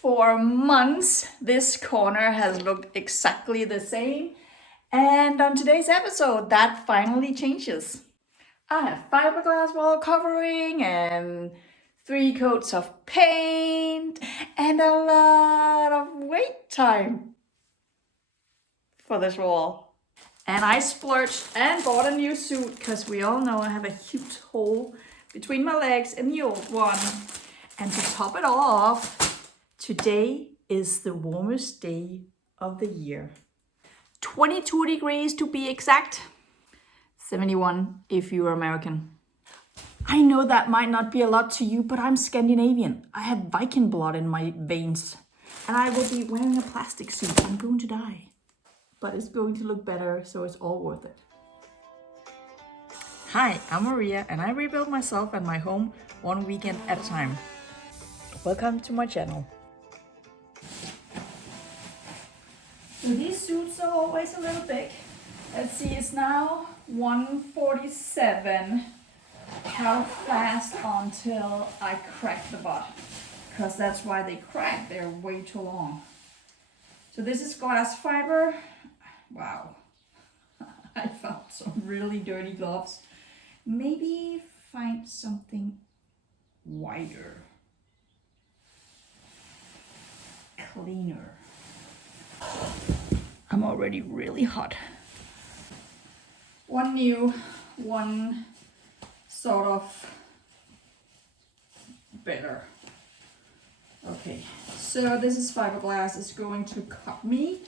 For months, this corner has looked exactly the same. And on today's episode, that finally changes. I have fiberglass wall covering and 3 coats of paint and a lot of wait time for this wall. And I splurged and bought a new suit because we all know I have a huge hole between my legs and the old one. And to top it all off, today is the warmest day of the year. 22 degrees to be exact. 71 if you're American. I know that might not be a lot to you, but I'm Scandinavian. I have Viking blood in my veins. And I will be wearing a plastic suit. I'm going to die. But it's going to look better, so it's all worth it. Hi, I'm Maria, and I rebuild myself and my home one weekend at a time. Welcome to my channel. So these suits are always a little big. Let's see, it's now 1:47. How fast until I crack the butt? Because that's why they crack, they're way too long. So this is glass fiber. Wow. I found some really dirty gloves. Maybe find something wider. Cleaner. I'm already really hot. One new, one sort of better. Okay, so this is fiberglass. It's going to cut me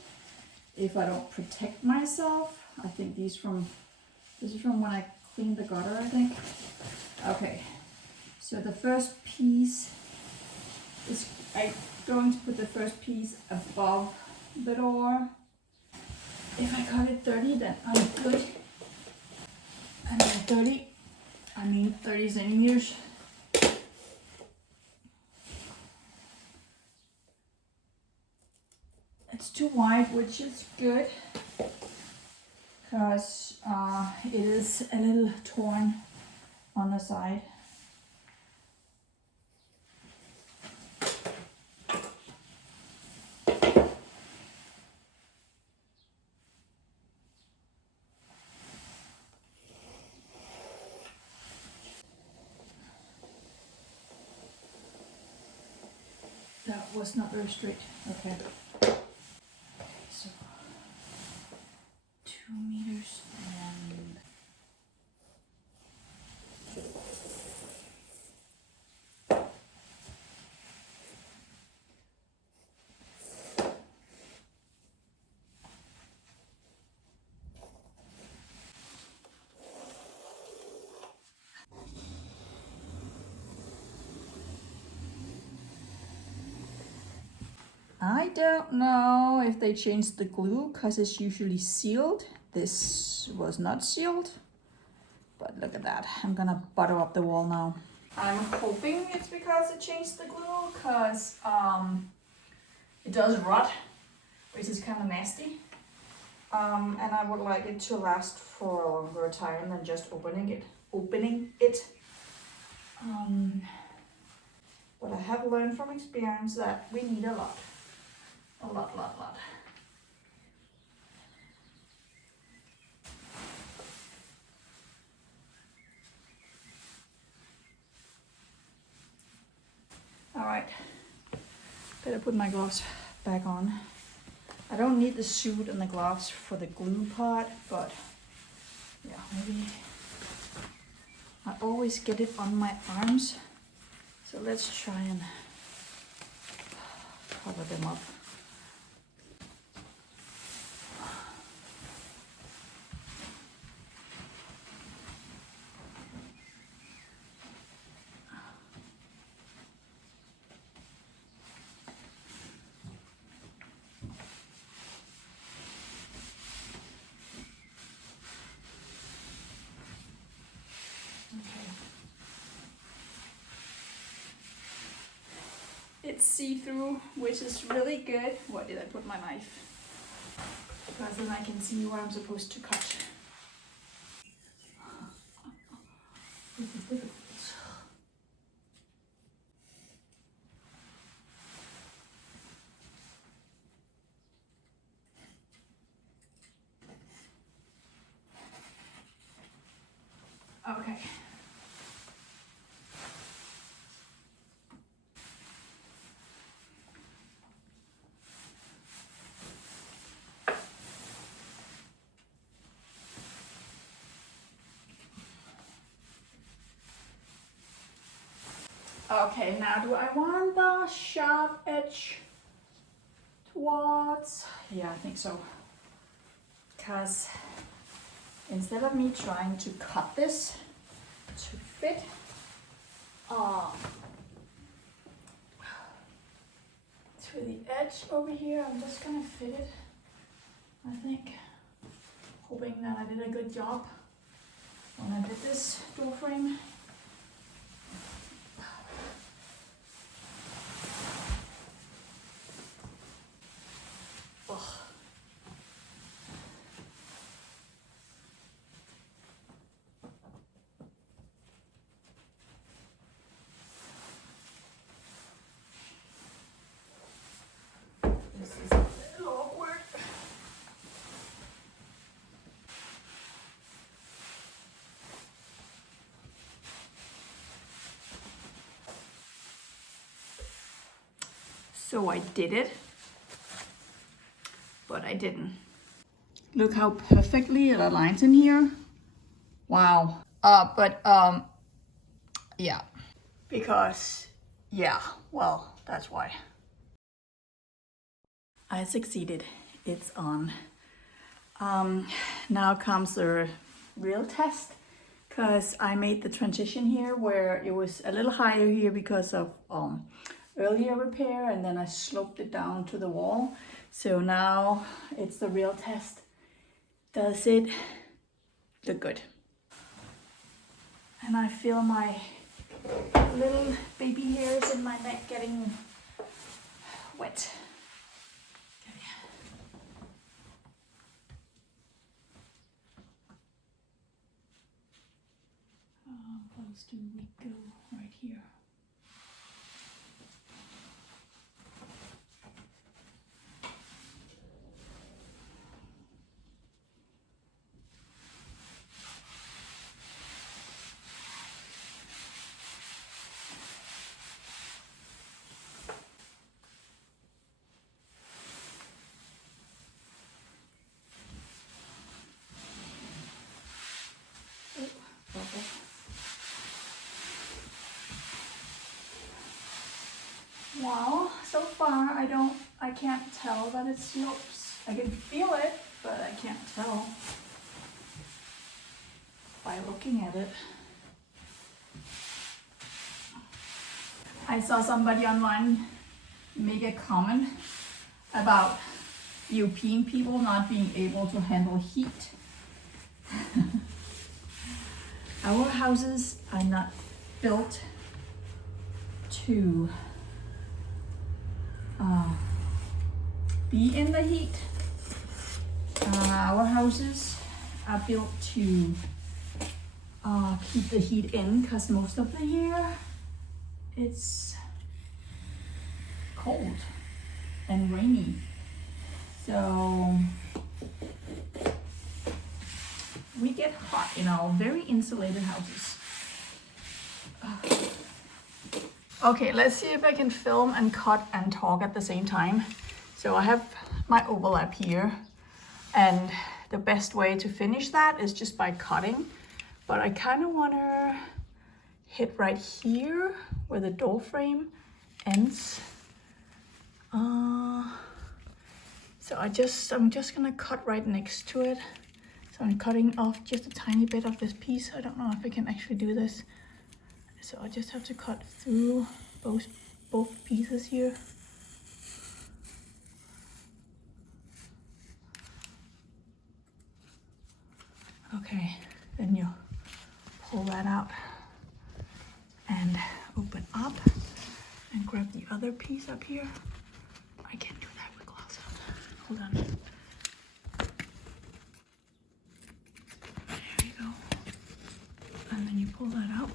if I don't protect myself. I think this is from when I cleaned the gutter, I think. Okay, so the first piece is, I'm going to put the first piece above the door. If I cut it 30, then I'm good. And then 30 centimeters. It's too wide, which is good, because it is a little torn on the side. That was not very straight. Okay. So 2 meters and I don't know if they changed the glue because it's usually sealed. This was not sealed, but look at that. I'm gonna butter up the wall now. I'm hoping it's because it changed the glue, because it does rot, which is kind of nasty. And I would like it to last for a longer time than just opening it. But I have learned from experience that we need a lot. A lot. All right, better put my gloves back on. I don't need the suit and the gloves for the glue part, but yeah, maybe I always get it on my arms. So let's try and cover them up. It's see-through, which is really good. Why did I put my knife? Because then I can see what I'm supposed to cut. This is difficult. 1, Okay. Okay, now do I want the sharp edge towards? Yeah, I think so. Because instead of me trying to cut this to fit to the edge over here, I'm just gonna fit it, I think, hoping that I did a good job when I did this door frame. Ugh. This is a little awkward. So I did it, but I didn't. Look how perfectly it aligns in here. Wow. Yeah. Because, yeah, well, that's why. I succeeded. It's on. Now comes the real test, because I made the transition here where it was a little higher here because of earlier repair, and then I sloped it down to the wall. So now it's the real test. Does it look good? And I feel my little baby hairs in my neck getting wet. Okay. How close do we go right here? Well, so far I can't tell that it slopes. I can feel it, but I can't tell by looking at it. I saw somebody online make a comment about European people not being able to handle heat. Our houses are not built to be in the heat. Our houses are built to keep the heat in, because most of the year it's cold and rainy. So we get hot in our very insulated houses. Okay, let's see if I can film and cut and talk at the same time. So I have my overlap here, and the best way to finish that is just by cutting. But I kind of want to hit right here where the door frame ends. So I'm just gonna cut right next to it. So I'm cutting off just a tiny bit of this piece. I don't know if I can actually do this. So I just have to cut through both pieces here. Okay, then you pull that out and open up and grab the other piece up here. I can't do that with gloves on. Hold on. There you go. And then you pull that out.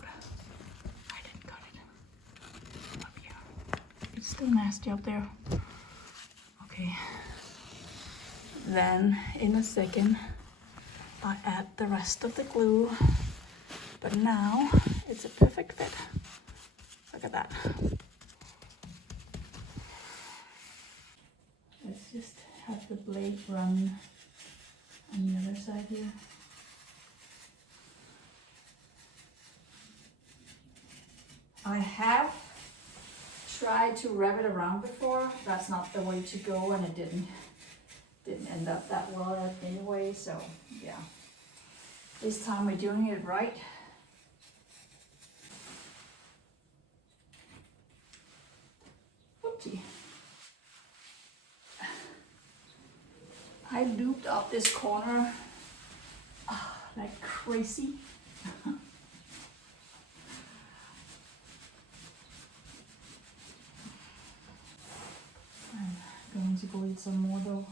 I didn't cut it up here. It's still nasty up there. Okay. Then in a second, I add the rest of the glue But now it's a perfect fit. Look at that. Let's just have the blade run on the other side here. I have tried to wrap it around before. That's not the way to go, and it didn't end up that well anyway, so yeah. This time we're doing it right. Oopsie. I looped up this corner like crazy. I'm going to bleed some more though.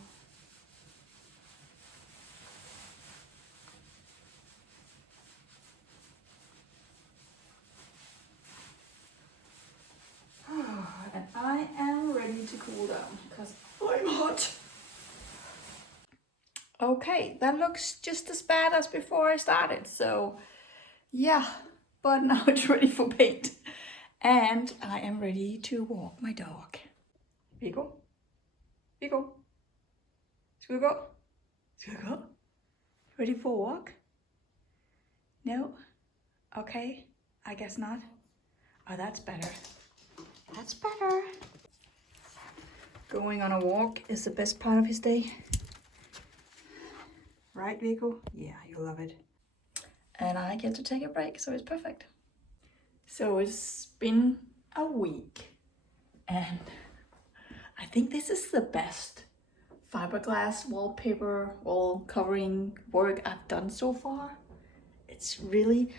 And I am ready to cool down because I'm hot. Okay, that looks just as bad as before I started. So yeah, but now it's ready for paint. And I am ready to walk my dog. Viggo? Viggo? Skal vi gå? Skal vi gå? Ready for a walk? No? Okay, I guess not. Oh, that's better. That's better. Going on a walk is the best part of his day. Right, Viggo? Yeah, you love it. And I get to take a break, so it's perfect. So it's been a week, and I think this is the best fiberglass wallpaper wall covering work I've done so far. It's really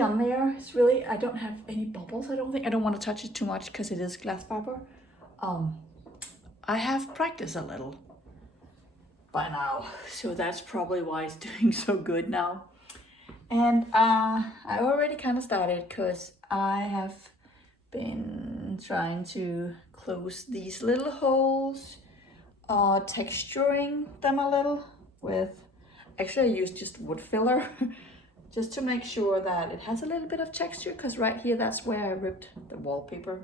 on there. It's really, I don't have any bubbles. I don't want to touch it too much because it is glass fiber. I have practiced a little by now, so that's probably why it's doing so good now. And I already kind of started because I have been trying to close these little holes, texturing them a little with, actually I used just wood filler just to make sure that it has a little bit of texture, because right here that's where I ripped the wallpaper.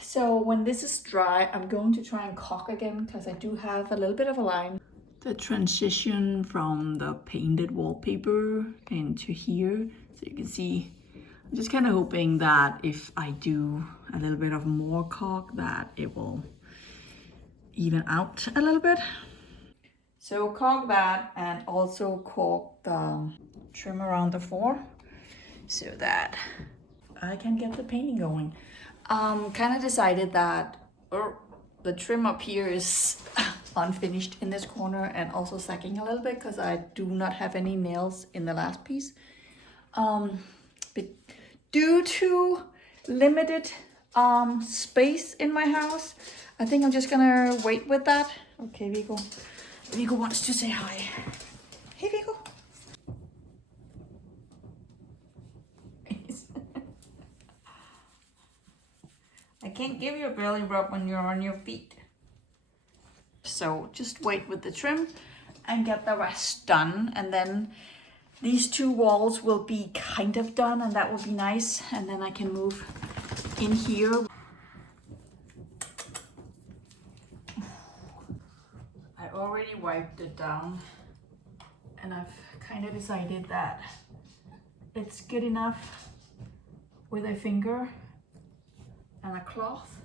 So when this is dry, I'm going to try and caulk again because I do have a little bit of a line. The transition from the painted wallpaper into here, so you can see, I'm just kind of hoping that if I do a little bit of more caulk that it will even out a little bit. So caulk that, and also caulk the trim around the floor so that I can get the painting going. Kind of decided that the trim up here is unfinished in this corner and also sagging a little bit because I do not have any nails in the last piece. But due to limited space in my house, I think I'm just gonna wait with that. Okay, Viggo. Viggo wants to say hi. Hey, Viggo. I can't give you a belly rub when you're on your feet. So just wait with the trim and get the rest done. And then these two walls will be kind of done, and that will be nice. And then I can move in here. I already wiped it down, and I've kind of decided that it's good enough with a finger and a cloth.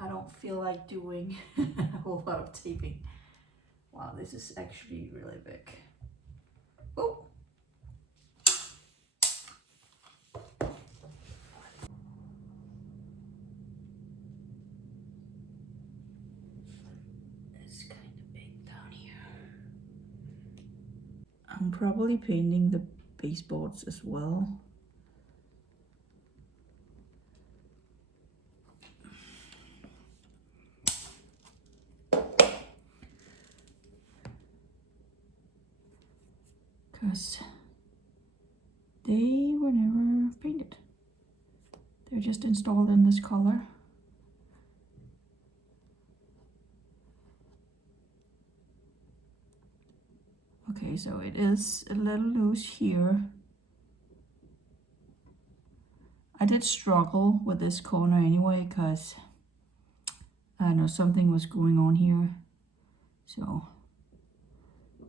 I don't feel like doing a whole lot of taping. Wow, this is actually really big. Oh. It's kind of big down here. I'm probably painting the baseboards as well. Because they were never painted. They're just installed in this color. Okay, Okay, so it is a little loose here. I did struggle with this corner anyway, because I know something was going on here. So,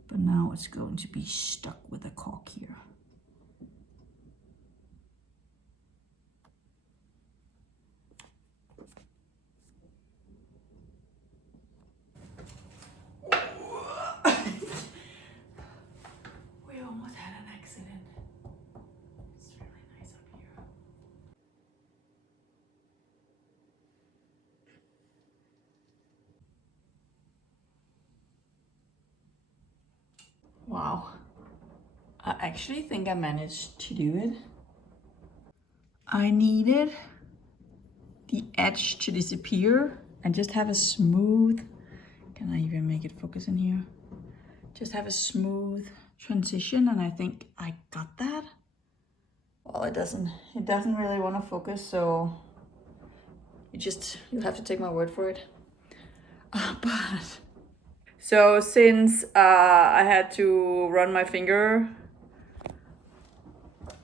but now it's going to be stuck with the caulk here. We almost had an accident. It's really nice up here. Wow. I actually think I managed to do it. I needed the edge to disappear and just have a smooth, can I even make it focus in here? Just have a smooth transition, and I think I got that. Well, it doesn't really want to focus, so you'll have to take my word for it. But so since I had to run my finger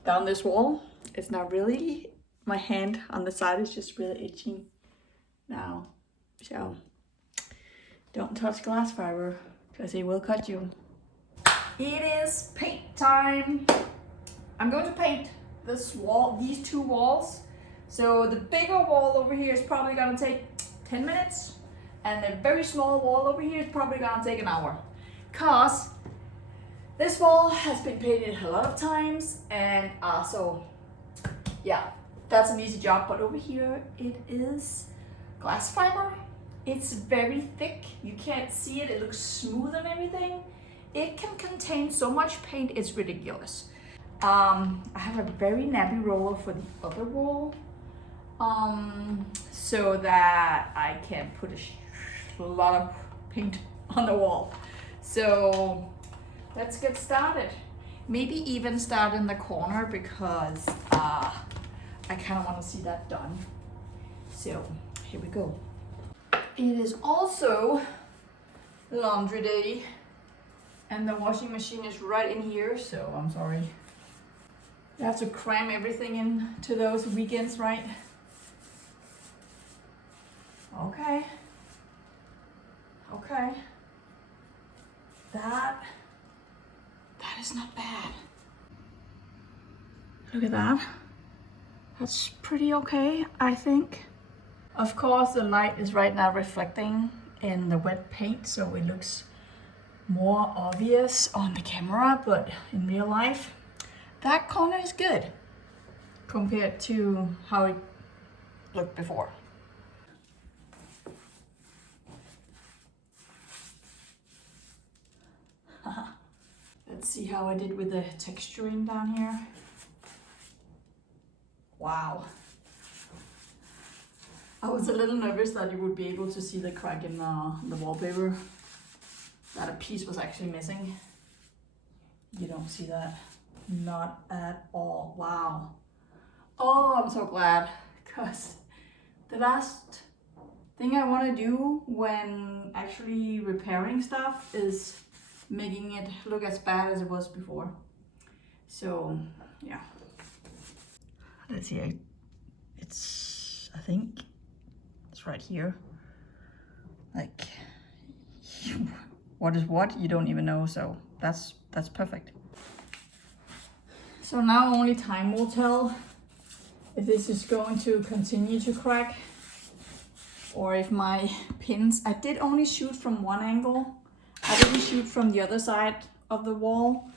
down this wall, it's not really, my hand on the side is just really itching now. So don't touch glass fiber because it will cut you. It is paint time. I'm going to paint this wall, these two walls. So the bigger wall over here is probably gonna take 10 minutes, and the very small wall over here is probably gonna take an hour. Cause this wall has been painted a lot of times, and so yeah, that's an easy job. But over here it is glass fiber. It's very thick. You can't see it. It looks smooth and everything. It can contain so much paint, it's ridiculous. I have a very nappy roller for the other wall, so that I can put a lot of paint on the wall. So let's get started. Maybe even start in the corner, because I kind of want to see that done. So here we go. It is also laundry day, and the washing machine is right in here, so I'm sorry. You have to cram everything into those weekends, right? Okay. Okay. That is not bad. Look at that. That's pretty okay, I think. Of course, the light is right now reflecting in the wet paint, so it looks more obvious on the camera, but in real life, that corner is good compared to how it looked before. Let's see how I did with the texturing down here. Wow. I was a little nervous that you would be able to see the crack in the wallpaper. That a piece was actually missing. You don't see that. Not at all. Wow. Oh, I'm so glad, because the last thing I want to do when actually repairing stuff is making it look as bad as it was before. So yeah, let's see. I think it's right here. Like, what is what, you don't even know. So that's perfect. So now only time will tell if this is going to continue to crack, or if my pins, I did only shoot from one angle. I didn't shoot from the other side of the wall.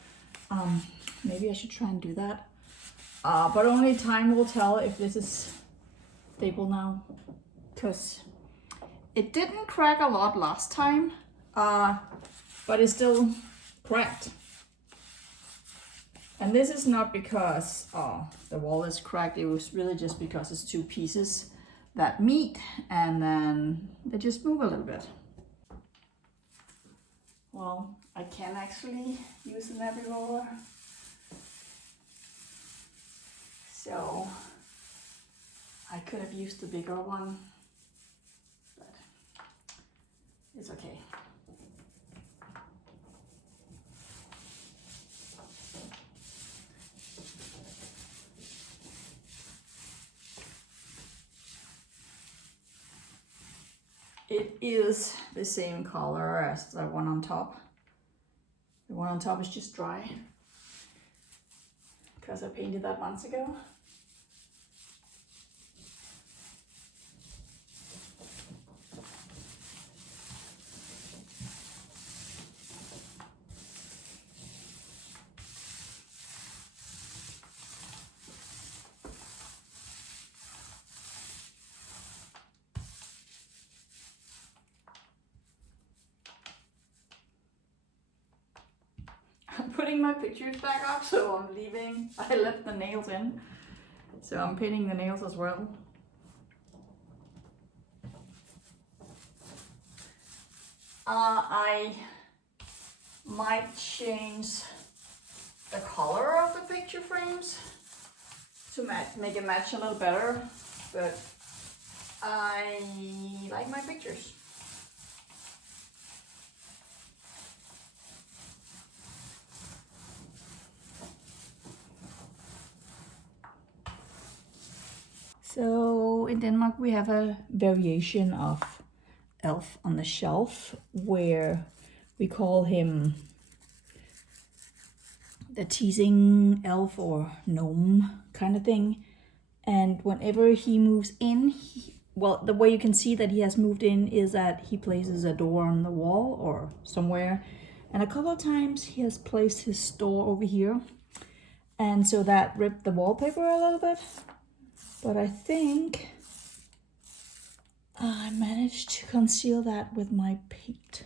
Maybe I should try and do that. But only time will tell if this is stable now, because it didn't crack a lot last time, but it still cracked. And this is not because the wall is cracked. It was really just because it's two pieces that meet, and then they just move a little bit. Well, I can actually use an nappy roller. So I could have used the bigger one, but it's okay. It is the same color as the one on top. The one on top is just dry because I painted that months ago. I'm putting my pictures back up, so I'm leaving. I left the nails in, so I'm painting the nails as well. I might change the color of the picture frames to make it match a little better, but I like my pictures. So in Denmark we have a variation of elf on the shelf where we call him the teasing elf or gnome kind of thing. And whenever he moves in, well, the way you can see that he has moved in is that he places a door on the wall or somewhere. And a couple of times he has placed his door over here. And so that ripped the wallpaper a little bit. But I think I managed to conceal that with my paint.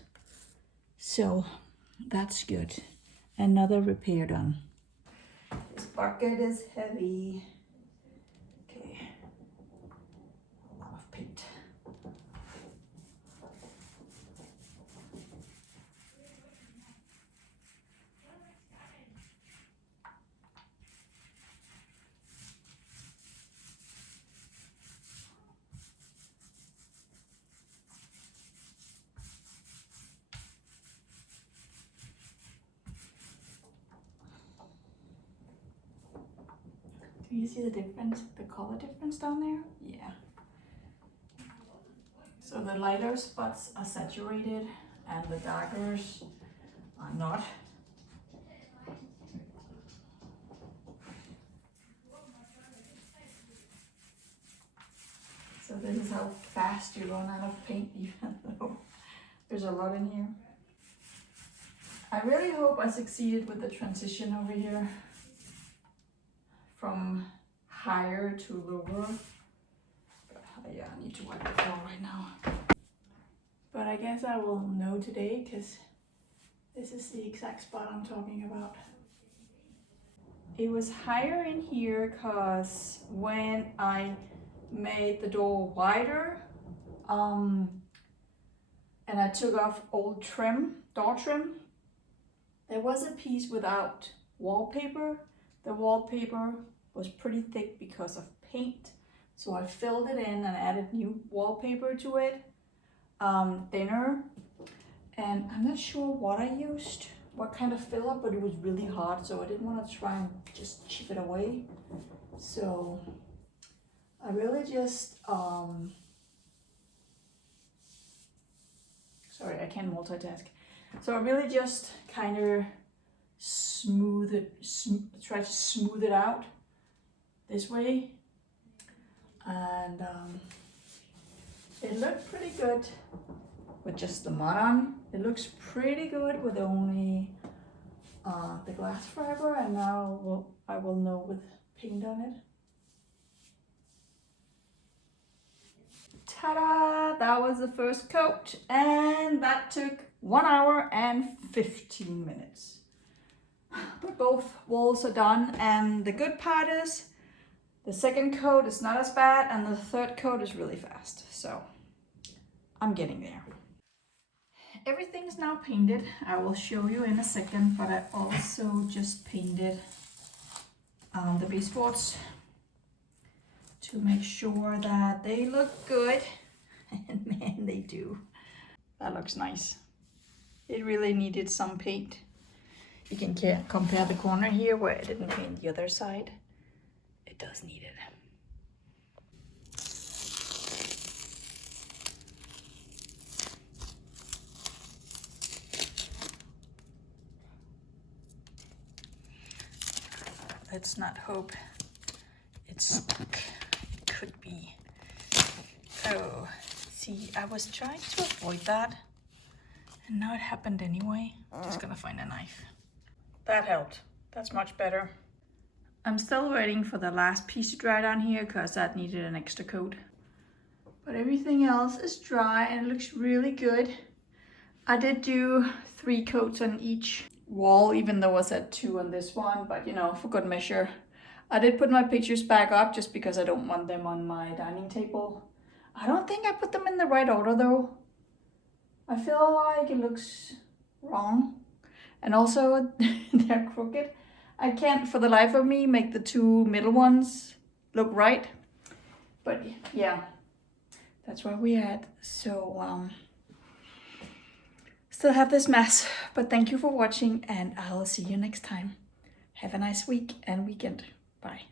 So that's good. Another repair done. This bucket is heavy. Okay, a lot of paint. Do you see the difference, the color difference down there? Yeah. So the lighter spots are saturated and the darkers are not. So this is how fast you run out of paint, even though there's a lot in here. I really hope I succeeded with the transition over here from higher to lower. But yeah, I need to wipe the floor right now. But I guess I will know today because this is the exact spot I'm talking about. It was higher in here because when I made the door wider and I took off old trim, door trim, there was a piece without wallpaper. The wallpaper was pretty thick because of paint. So I filled it in and added new wallpaper to it, thinner. And I'm not sure what I used, what kind of filler, but it was really hard. So I didn't want to try and just chip it away. So I really just, sorry, I can't multitask. So I really just kind of try to smooth it out this way. And it looked pretty good with just the mud on. It looks pretty good with only the glass fiber, and now I will know with paint on it. Ta-da! That was the first coat, and that took 1 hour and 15 minutes. But both walls are done, and the good part is the second coat is not as bad, and the third coat is really fast. So I'm getting there. Everything's now painted. I will show you in a second, but I also just painted the baseboards to make sure that they look good. And man, they do. That looks nice. It really needed some paint. You can compare the corner here where I didn't paint the other side. It does need it. let's not hope it's stuck. It could be. Oh, see, I was trying to avoid that, and now it happened anyway. Just gonna find a knife. That helped. That's much better. I'm still waiting for the last piece to dry down here because that needed an extra coat. But everything else is dry and it looks really good. I did do 3 coats on each wall, even though I said 2 on this one, but you know, for good measure. I did put my pictures back up just because I don't want them on my dining table. I don't think I put them in the right order though. I feel like it looks wrong. And also they're crooked. I can't for the life of me make the 2 middle ones look right. But yeah, that's where we're at. So still have this mess, but thank you for watching and I'll see you next time. Have a nice week and weekend. Bye.